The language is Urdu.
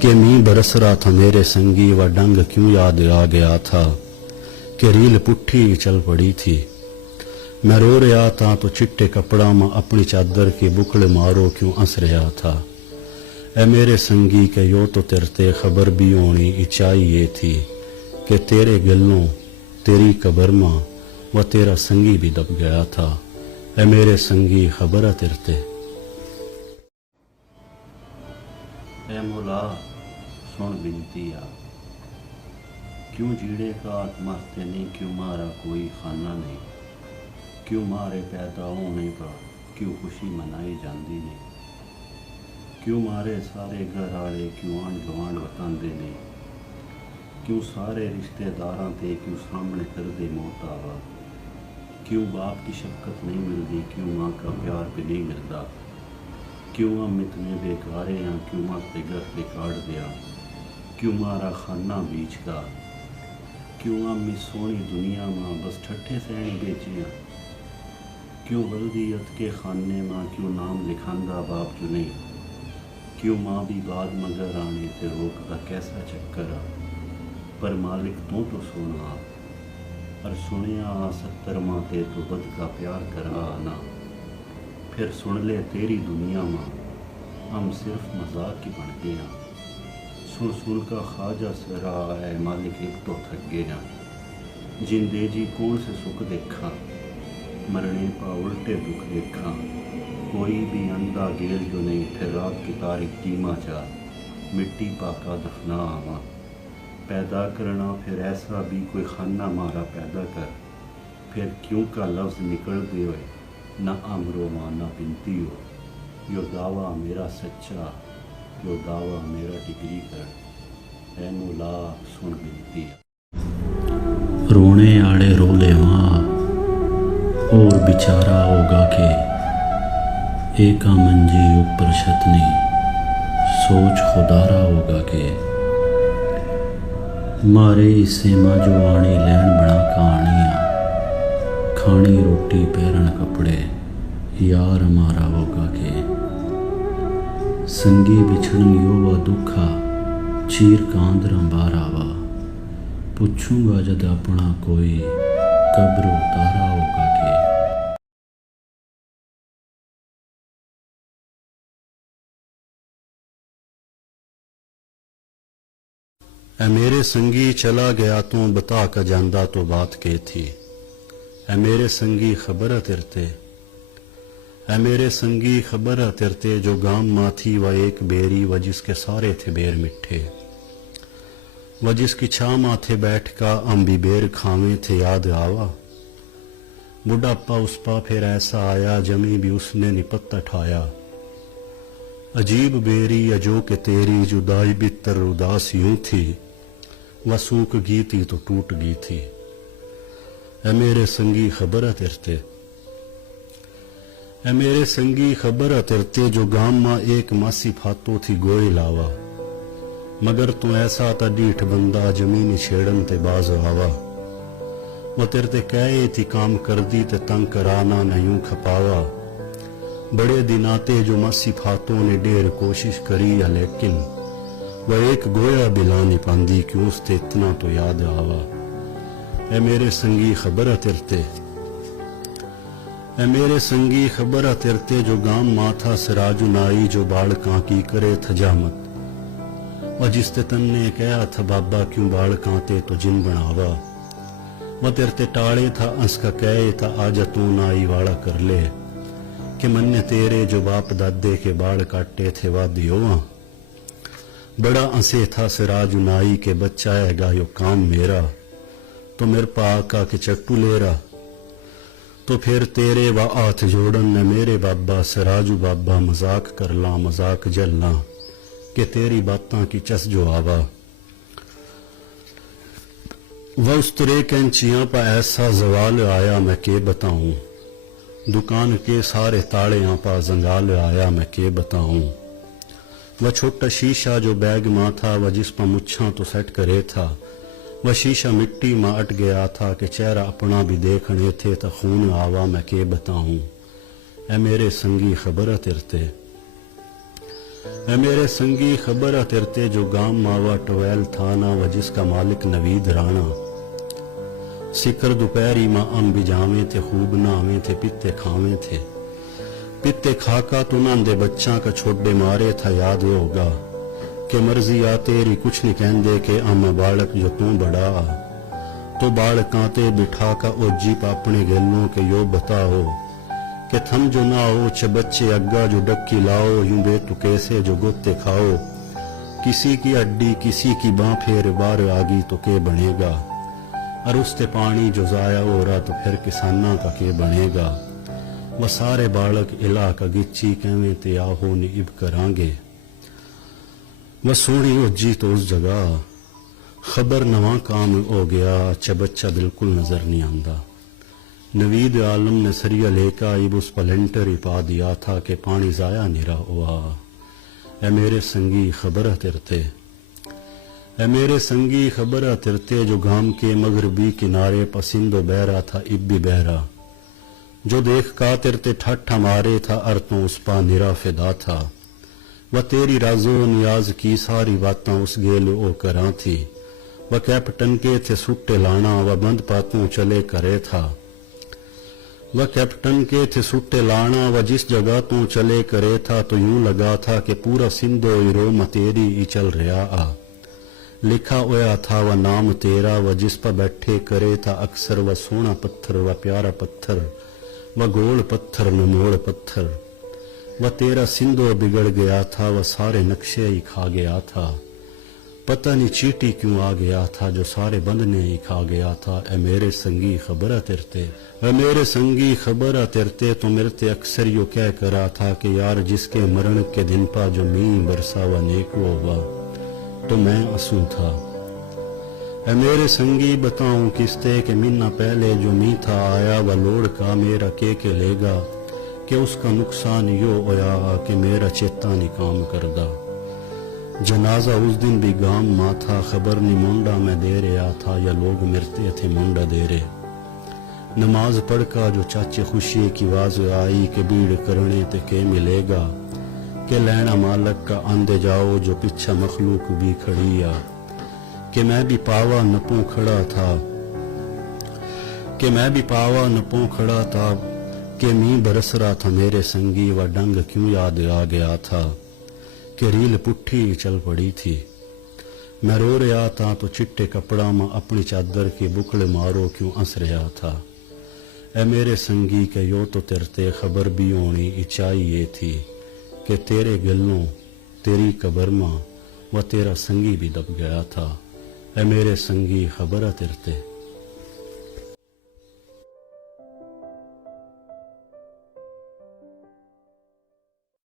کہ می برس رہا تھا میرے سنگی و ڈنگ کیوں یاد آ گیا تھا کہ ریل پٹھی چل پڑی تھی میں رو رہا تھا تو چٹے کپڑا میں اپنی چادر کے بکڑ مارو کیوں ہنس رہا تھا اے میرے سنگی کہ یو تو تیرتے خبر بھی ہونی اچائی یہ تھی کہ تیرے گلوں تیری قبر ماں و تیرا سنگی بھی دب گیا تھا اے میرے سنگی خبر تیرتے اے مولا سن بنتی آ کیوں جیڑے کا مرتے نہیں کیوں مارا کوئی خانہ نہیں کیوں مارے پیدا ہونے پر کیوں خوشی منائی جاندی نہیں کیوں مارے سارے گھر والے کیوں آنڈ گوانڈ بتاندے نہیں کیوں سارے رشتے داراں تے کیوں سامنے کر دے موت آوا کیوں باپ کی شفقت نہیں ملتی کیوں ماں کا پیار بھی نہیں ملتا کیوں ہم اتنے بیکارے ہیں کیوں مارتے گھر پہ کاٹ دیا کیوں مارا خانہ بیچ کا کیوں ہم اس سونی دنیا ماں بس ٹھٹھے سہنے بیچیاں کیوں ولدیت کے خانے ماں کیوں نام لکھاندہ باپ جو نہیں کیوں ماں بھی بعد مگر آنے تے روکتا کیسا چکر آ پر مالک تو سونا اور سنیا 70 ماں تے تو بد کا پیار کرا آنا پھر سن لے تیری دنیا ماں ہم صرف مذاق کی بن گئے ہیں سن سن کا خواجہ سرا ہے مالک ایک تو تھک گئے ہیں جن دے جی کون سے سکھ دیکھا مرنے پا الٹے دکھ دیکھا کوئی بھی اندھا گیل جو نہیں پھر رات کی تاریخ ٹیما چا مٹی پاکا دفنا آواں پیدا کرنا پھر ایسا بھی کوئی خانہ مارا پیدا کر پھر کیوں کا لفظ نکل دے ہوئے نہ امرو ماں نہ بنتی ہو یو دعویٰ میرا سچا یو دعویٰ میرا ڈگری کر اے مولا سن بنتی رونے آڑے رو لے ماں اور بیچارہ ہوگا کہ ایک منجی اوپر چھتنی سوچ خدارا ہوگا کہ مارے اسے ماں جو آنی لین بنا کہانیاں کھانی روٹی پیرن کپڑے یار ہمارا ہوگا کہ سنگی بچھڑن یو و دکھا چیر کاندراں بارا وا پوچھوں گا جد اپنا کوئی قبر اتارا ہوگا کہ اے میرے سنگی چلا گیا تو بتا کا جاندہ تو بات کے تھی اے میرے سنگی خبر تیرتے اے میرے سنگی خبر تیرتے جو گام ماں تھی وہ ایک بیری و جس کے سارے تھے بیر مٹھے و جس کی چھاں ماں تھے بیٹھ کا ہم بھی بیر کھاویں تھے یاد آوا بڑھاپا اس پا پھر ایسا آیا جمی بھی اس نے نپت اٹھایا عجیب بیری اجو کہ تیری جدائی بھی تر اداس یوں تھی وہ سوکھ گئی تھی تو ٹوٹ گئی تھی اے میرے سنگی خبر تیرتے اے میرے سنگی خبر تیرتے جو گام ماں ایک ماسی پھاتو تھی گوئے لاوا مگر تو ایسا تا ڈیٹھ بندہ جمینی چھیڑن تے باز آوا وہ تیرتے کہے تھی کام کر دی تے تنگ کرانا نیوں کھپاوا بڑے دن آتے جو ماسی پھاتوں نے ڈیر کوشش کری ہے لیکن وہ ایک گویا بلا نہیں پاندی کہ اس تے اتنا تو یاد آوا اے میرے سنگی خبر تیرتے اے میرے سنگی خبر تیرتے جو گام ماں تھا سراج نائی جو باڑ کاں کی کرے تھجامت و جس تے تن نے کہا تھا بابا کیوں باڑ کانتے تو جن بناوا وہ تیرتے ٹاڑے تھا اس کا کہے تھا آجا تو نائی واڑا کر لے کہ من نے تیرے جو باپ دادے کے باڑ کاٹے تھے وادیوں بڑا انسے تھا سراج نائی کے بچہ ہے گا یو کام میرا تو میرے پا آقا کے چٹو لے رہا تو پھر تیرے وا ہاتھ جوڑن نے میرے بابا سراجو بابا مذاق کر لا مذاق جلنا کہ تیری باتاں کی چس جو آوا وہ اس طرح کینچیاں پا ایسا زوال آیا میں کہ بتاؤں دکان کے سارے تاڑیاں پا زنگال آیا میں کہ بتاؤں وہ چھوٹا شیشہ جو بیگ ماں تھا وہ جس پا مچھاں تو سیٹ کرے تھا وہ شیشہ مٹی ماں اٹ گیا تھا کہ چہرہ اپنا بھی دیکھنے تھے تا خون آوا میں کہ بتاؤں اے میرے سنگی خبر تیرتے اے میرے سنگی خبر ترتے جو گام ماوا ٹویل تھانا و جس کا مالک نوید رانا سکر دوپہری ماں ام بجاویں تھے خوب ناویں تھے پتے کھاویں تھے پتے کھاکا تو نان دے بچاں کا چھوڑے مارے تھا یاد ہوگا کہ مرضی آ تیری کچھ نہیں کہندے کہ ام بالک جو توں بڑا تو بالکاں تے بٹھا کا او جیپ اپنے گلوں کے یو بتاؤ کہ تھم جو نہ ہو چھ بچے اگا جو ڈکی لاؤ یوں بے تو کیسے جو گوتے کھاؤ کسی کی اڈی کسی کی باں پھیر بار آگی تو کے بنے گا اور اس تے پانی جو ضائع ہو رہا تو پھر کساناں کا کے بنے گا وہ سارے بالک علاقہ گچی کیویں تے آہو نے اب کران گے وہ سونی اجی تو اس جگہ خبر نواں کام ہو گیا چھ بچہ بالکل نظر نہیں آندا نوید عالم نے سریا لے کا اب اس پلنٹر ہی پا دیا تھا کہ پانی ضائع نہیں رہا ہوا اے میرے سنگی خبر ترتے اے میرے سنگی خبر ترتے جو گام کے مغربی کنارے پسند و بہرا تھا اب بھی بہرا جو دیکھ کا ترتے ٹھٹ ہمارے تھا ارتوں اس پا نرا فدا تھا وہ تیری رازو نیاز کی ساری باتاں اس گیل او کراں تھی وہ کیپٹن کے تھے سٹے لانا وہ بند پاتوں چلے کرے تھا وہ کیپٹن کے تھے سٹے لانا وہ جس جگہ تو چلے کرے تھا تو یوں لگا تھا کہ پورا سندھ و ایروم تیری ہی چل رہا آ لکھا ہوا تھا وہ نام تیرا وہ جس پر بیٹھے کرے تھا اکثر وہ سونا پتھر وہ پیارا پتھر وہ گول پتھر نموڑ پتھر وہ تیرا سندھو بگڑ گیا تھا وہ سارے نقشے ہی کھا گیا تھا پتہ نہیں چیٹی کیوں آ گیا تھا جو سارے بندنے ہی کھا گیا تھا اے میرے سنگی خبر ترتے اے میرے سنگی خبر ترتے تو مرتے اکثر یوں کہہ کرا تھا کہ یار جس کے مرن کے دن پا جو مین برسا و نیکو ہوا تو میں اسوں تھا اے میرے سنگی بتاؤں کستے کہ منا پہلے جو می تھا آیا و لوڑ کا میرا کے لے گا کہ اس کا نقصان یوں ہویا کہ میرا چیتا نہیں کام کردہ جنازہ اس دن بھی گام ماں تھا خبر نہیں مونڈا میں دے رہا تھا یا لوگ مرتے تھے مونڈا دے رہے نماز پڑھ کا جو چاچے خوشی کی واز آئی کہ بیڑ کرنے تے کے ملے گا کہ لینا مالک کا آندے جاؤ جو پچھا مخلوق بھی کھڑی آ کہ میں بھی پاوا نپوں کھڑا تھا کہ میں بھی پاوا نپوں کھڑا تھا کہ می برس رہا تھا میرے سنگی و ڈنگ کیوں یاد آ گیا تھا کہ ریل پٹھی چل پڑی تھی میں رو رہا تھا تو چٹے کپڑا میں اپنی چادر کی بکڑ مارو کیوں ہنس رہا تھا اے میرے سنگی کہ یو تو ترتے خبر بھی ہونی اچائی یہ تھی کہ تیرے گلوں تیری قبر ماں و تیرا سنگی بھی دب گیا تھا اے میرے سنگی خبر ترتے